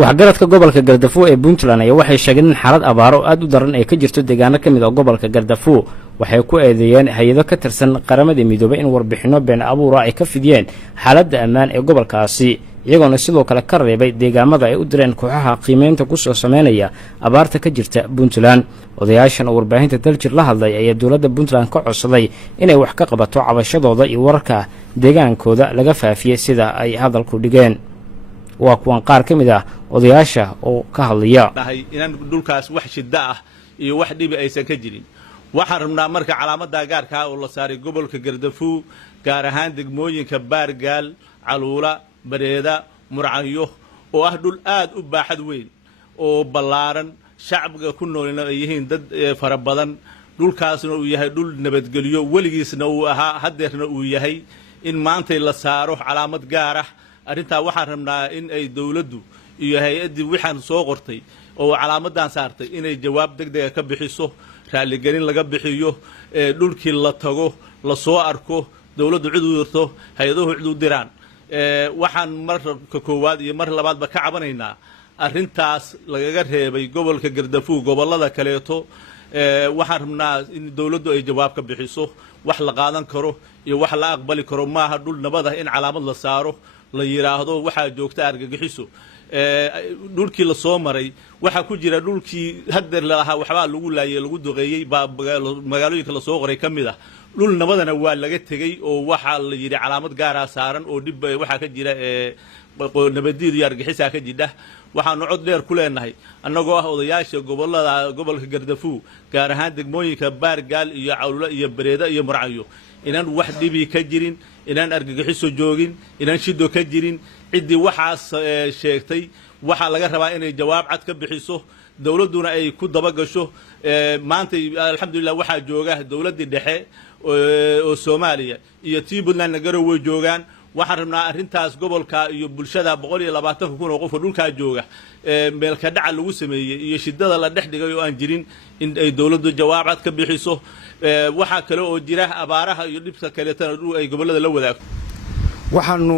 waxgaradka gobolka Gaardafuu ee Puntland ayaa waxay sheegeen in xaalad abaaro aad u daran ay ka jirto deegaano kamid ah gobolka Gaardafuu waxay ku eedeeyeen hay'ado ka tirsan qaramada midoobay in warbixino been abuur ay ka fidiyeen xaaladda ammaan ee gobolkaasi iyagoona sidoo kale ka reebay deegaamada ay u direen kooxaha qiimeynta ku soo sameynaya abaarta ka jirta Puntland odayaashan warbaahinta daljir la hadlay ayaa dawladda Puntland ka codsaday inay wax ka qabato cabashadooda iyo wararka deegaankooda laga faafiyay sida ay hadalku dhigeen waa kuwan qaar ka mid ah odayaasha oo ka hadlaya inaan dhulkaas wax shida ah iyo wax dhib aysan ka jirin waxaan rabnaa marka calaamada gaarka ah oo la saaray gobolka Gaardafuu gaar ahaan degmooyinka Baargaal Caluula Bareeda Murcayo oo ah dhul aad u baaxad weyn oo ballaaran shacabka ku noolna ay yihiin dad fara badan dhulkaasna uu yahay dhul nabadgeliyo waligiisna uu ahaa hadeerna uu yahay in maanta la saaro calaamad gaar ah arinta waxaan rabnaa in ay dawladdu iyo hay'adii waxaan soo qortay oo calaamadan saartay inay jawaab degdeg ka bixiso raali gelin laga bixiyo dhulkii la tago la soo arko dawladdu cid u dirto hay'adahu cid u diraan waxaan marka koowaad iyo mar labaadba ka cabanaynaa arintaas lagaga reebay gobolka Gaardafuu gobolada kaleeto waxaan rabnaa in dawladdu ay jawaab ka bixiso wax la qaadan karo iyo wax la aqbali karo maaha dhul nabad ah in calaamad la saaro la yiraahdo waxa joogta argagixiso dhulkii la soo maray waxa ku jira dhulkii hadeer la lahaa waxba lagu laayay lagu duqeeyay magaalooyinka la soo qoray kamid ah dhul nabadana waa laga tagay oo waxa la yiri calaamad gaar ah saaran oo dib waxa ka jira nabadiid iyo argagixisa ka jidha waxaan cod dheer ku leenahay annagoo ah odayaasha gobolka Gaardafuu gaar ahaan degmooyinka Baargaal iyo Caluula iyo Bareeda iyo Murcayo inaan wax dhibi ka jirin inaan argagixiso joogin inaan shido ka jirin cidii waxaas sheegtay waxa laga rabaa inay jawaab cad ka bixiso dawladuna ay ku daba gasho maanta alxamdulillah waxa jooga dawladii dhexe oo Soomaaliya iyo Puntland nagaro way joogaan waxaan rabnaa arintaas gobolka iyo bulshada 120 kun oo qof dhulka jooga meel ka dhaca lagu sameeyay iyo shidada la dhexdhigay oo aan jirin in ay dawladdu jawaab cad ka bixiso waxa kale oo jira abaaraha iyo dhibka kale tan ay gobolada la wadaagto waxaanu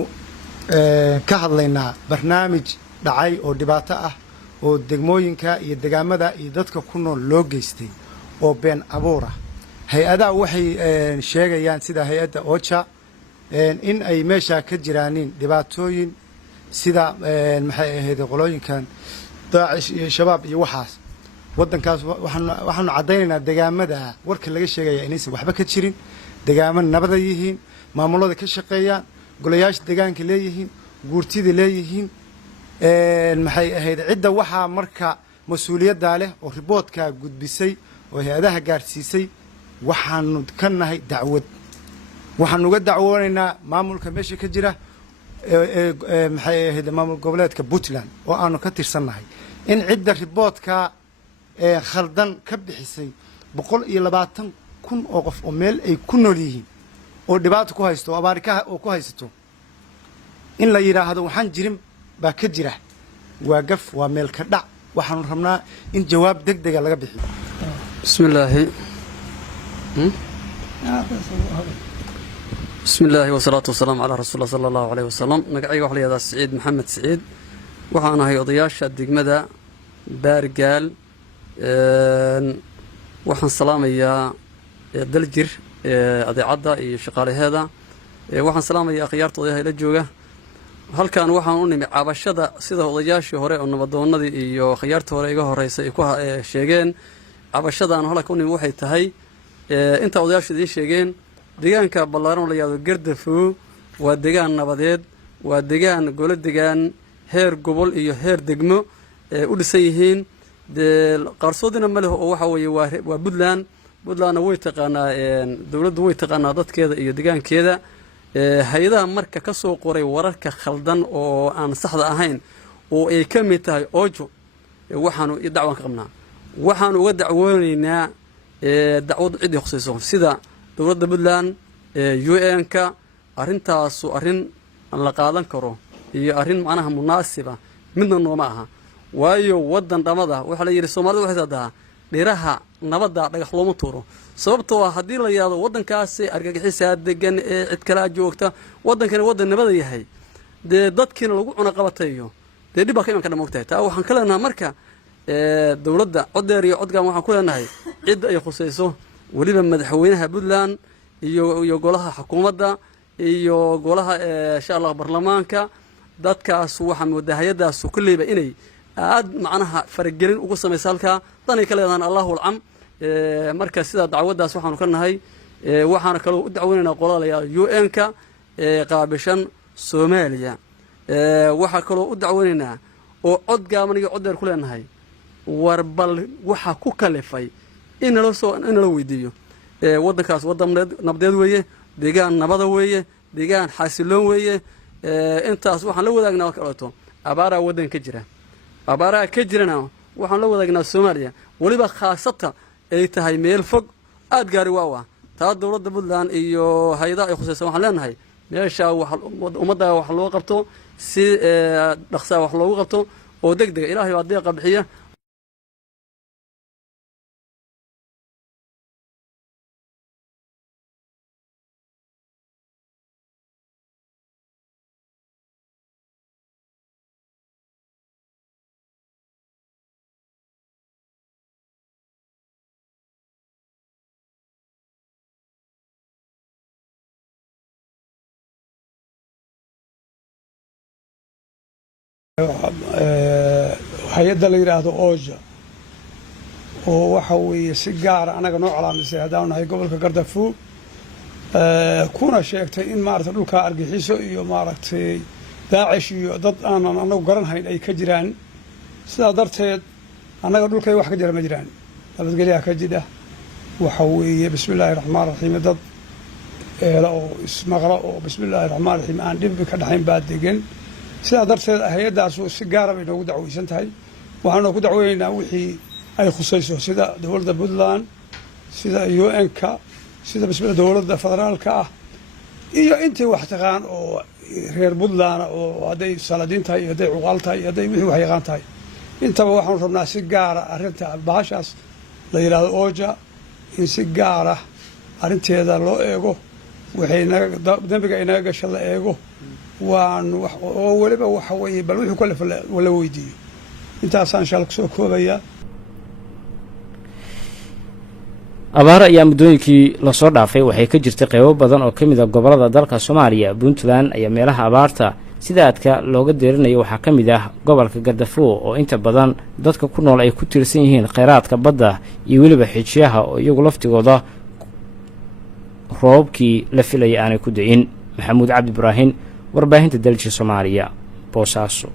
ka hadlaynaa barnaamij dhacay oo dhibaato ah oo degmooyinka iyo deegaamada iyo dadka ku nool loo geystay oo been abuur ah hay'adaha waxay sheegayaan sida hay'adda OCHA in ay meesha ka jiraanin dhibaatooyin sida maxay ahayd qolooyinkan Daacish iyo shabaab iyo waxaas wadankaas waxaanu cadaynaynaa deegaamada warka laga sheegaya inaysan waxba ka jirin deegaamada nabad yihiin maamulada ka shaqeeyaan golayaasha deegaanka leeyihiin guurtida leeyihiin maxay ahayd cidda waxa marka mas'uuliyadda leh oo riboodka gudbisay oo hay'adaha gaarsiisay waxaanu ka nahay dacwad waxaan uga dacwoonaynaa maamulka meesha ka jira maxay ahayd maamul goboleedka Puntland oo aanu ka tirsanahay in cidda riboodka khaldan ka bixisay 120 kun oo qof oo meel ay ku nool yihiin oo dhibaato ku haysto abaarka oo ku haysto in la yiraahdo waxaan jirin baa ka jira waa gaf waa meel ka dhac waxaan rabnaa in jawaab degdeg ah laga bixiyo بسم الله والصلاة والسلام على رسول الله صلى الله عليه وسلم مقعي وحلي هذا سعيد محمد سعيد وحنا هي ضياش الدقمدة بارقال وحن سلام يا دلجر أضي عضة شقالي هذا وحن سلام يا خيارت ضيها إلى الجوجة هل كان وحن أني عبشة سيده ضياش هراء النبضون ذي يو خيارت هراء جه رئيس يكوها شيئين عبشة أنا هلا كوني وحي تهي أنت ضياش ذي شيئين deegaanka ballaaran la yiraahdo Gaardafuu waa deegaan nabadeed waa deegaan golo deegaan heer gobol iyo heer degmo u dhisan yihiin qarsoodina ma leh oo waxa weeye waa Puntland way taqaanaa dawladdu way taqaanaa dadkeeda iyo deegaankeeda hay'adaha marka ka soo qoray wararka khaldan oo aan saxda ahayn oo ay ka mid tahay OCHA waxaanu dacwan ka qabnaa waxaanu uga dacwoonaynaa dacwad cid khusayso sida dawladda Puntland UN-ka arintaas arin la qaadan karo iyo arin macnaha munaasiba midna nooma aha waayo wadan dhamada waxa la yiri Soomaalidu waxay sadaa dhiraha nabada dhagax looma tuuro sababtoo ah hadii la yiraahdo wadankaasi argagixisa degan cid kala joogta wadankana wadan nabada yahay dadkina lagu cuna qabatayo dee dhib baa ka iman kadha moogtahay taa waxaan ka leenahay marka dowladda cod dheer iyo cod gaaban waxaan ku leenahay cidda ay khusayso weliba madaxweynaha puntland iyo golaha xukuumadda iyo golaha insha allah baarlamaanka dadkaas waxaa moodaa hay-addaasu kulleyba inay aad macnaha faragelin ugu samaysa halkaa danay ka leedahan allahu alcam marka sidaa dacwaddaas waxaanu ka nahay waxaana kaloo u dacweynaynaa qolada la yidhahdo UN-ka qaabishan Soomaaliya waxaa kaloo u dacweynaynaa oo cod gaaban iyo cod dheer ku leenahay war bal waxa ku kalifay in la weydiiyo waddankaas waddan nabdeed weeye deegaan nabada weeye deegaan xasiloon weeye intaas waxaan la wadaagnaa kaleeto abaaraa waddan ka jira abaaraa ka jirana waxaan la wadaagnaa Soomaaliya waliba khaasata ay tahay meel fog aad gaari waawa taa dowladda Puntland iyo hay'adaha ay khusaysan waxaan leenahay meesha ummadda wax loo qabto si dhaqso wax loogu qabto oo degdeg Ilaahay baa deeqa bixiya hay-adda la yidhaahdo OJA oo waxa weeye si gaara anaga noo calaamisay haddaanu nahay gobolka Gardafuo kuna sheegtay in maaragtay dhulka argaxiso iyo maaragtay daacish iyo dad aanan anagu garanhayn ay ka jiraan sidaa darteed annaga dhulkay wax ka jira ma jiraan nabadgelyaha ka jira waxa weeye bismillaahi raxmaan raxiim dad eela oo ismaqla oo bismillaahi raxmaan raxiim aan dhib ka dhaxayn baa degan sidaa darteed hay-addaasu si gaara bay noogu dacweysan tahay waxaanu ku dacweynaynaa wixii ay khusayso sida dowladda Puntland sida UN-ka sida bismillah dowladda federaalka ah iyo intii wax taqaan oo reer Puntland oo haday salaadiin tahay haday cuqaal tahay haday wixii wax yaqaan tahay intaba waxaanu rabnaa si gaara arrinta baashaas la yiraahdo OJA in si gaara arrinteeda loo eego waxay dambiga inaga gasho la eego waan oo waliba waxa weeye bal wixii kale wala weydiiyo intaasaan shal ku soo koobaya abaara ayaa muddooyinkii la soo dhaafay waxay ka jirtay qaybo badan oo ka mid ah gobollada dalka Soomaaliya Puntland ayaa meelaha abaarta sida aadka looga deerinayo waxaa ka mid ah gobolka Gardafuo oo inta badan dadka ku nool ay ku tiirsan yihiin kheyraadka badda iyo weliba xijiyaha oo iyagu laftigooda roobkii la filayay aanay ku da'in. Maxamuud Cabdi Ibraahin warbaahinta dalka Soomaaliya Boosaaso.